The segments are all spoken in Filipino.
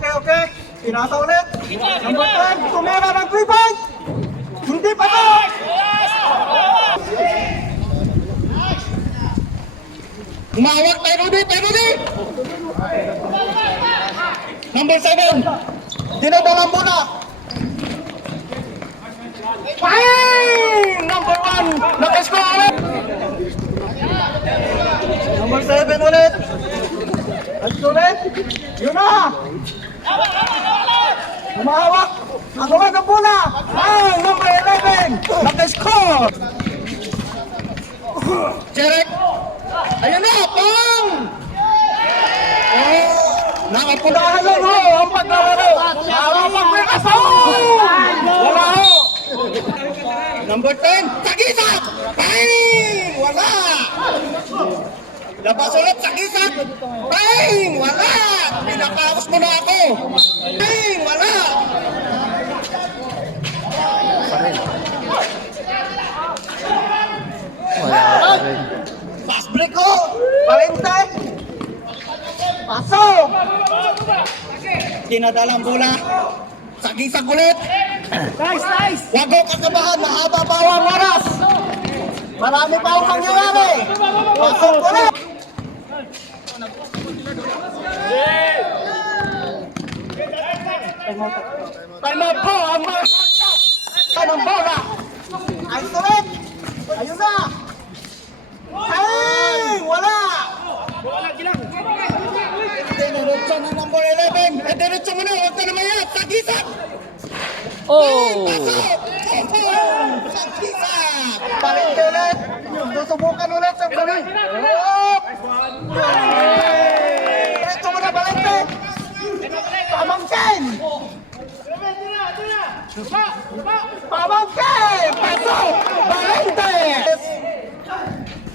okay. Pinasa ulit. Number 10, tumira ng 3 points. Hindi pa to. Umawak tayo Rudy. Number 7. Dinadalang muna. Fine! Number 1, nakascore ulit. Number 7 ulit. At ulit. Yun na. Umahawak. Ang ulit ng bola. Fine! Number 11, nakascore. Jerek. Ayun na, pang! Oh, Nakapunahan lang ho ang paglalaro. Nakawapag may kasaw. Wala ho. number 10. Sagisat! Bang! Wala! Labas ulit, sagisat! Bang! Wala! Pinakaos mo na ako! Bang! Wala! Fast break ho. Valente. Pasok. Dinadalang bola. Sagisat ulit. Nice. Huwag mo kakabahan, mahaba pa Bawang oras. Marami pa akong mangyayari. Pasok ulit. Time out po ang mga ng bola. Ayos ulit. Ayun na. Ay! Wala. Diretso ng number 11. Diretso mo na, huwag ka na mayat. Sagisat! Oh! Pasok! Sagisat! Valente ulit. Susubukan ulit sa galing. Ito mo na, Valente. Pamangkin. Pamangkin. Pasok. Valente.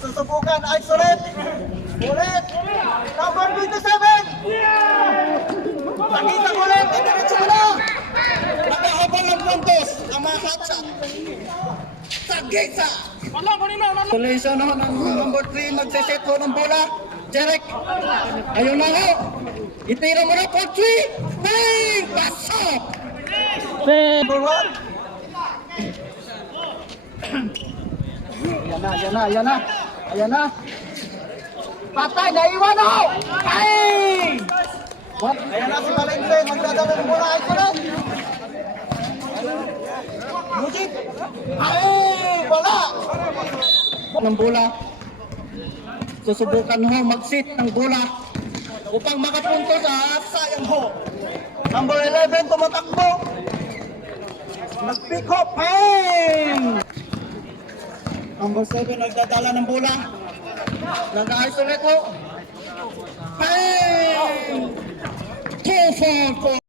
Susubukan. Ayos ulit. Ulit. Number 27. Nakita ulit. Diretso mo na. Nakahabang ng puntos ang mga hotshot. Sagisat! Solution ho ng number 3. Magsiset ho ng bola. Jerek. Ayun na ho. Itira mo na for 3. Bang! Pasok! Number 1. Ayan na. Patay, naiwan ako! Ay! What? Ayan na si Valente, magdadala ng bola. Ay, sunod! Mujib! Ay! Wala! Ng bola. Susubukan ho mag-sit ng bola upang makapunto sa Sayang ho! Number 11, tumatakbo! Nag-pick up! Ay! number 7 nagdadala ng bola. Nag-isolate ho. Bang! 2-4 for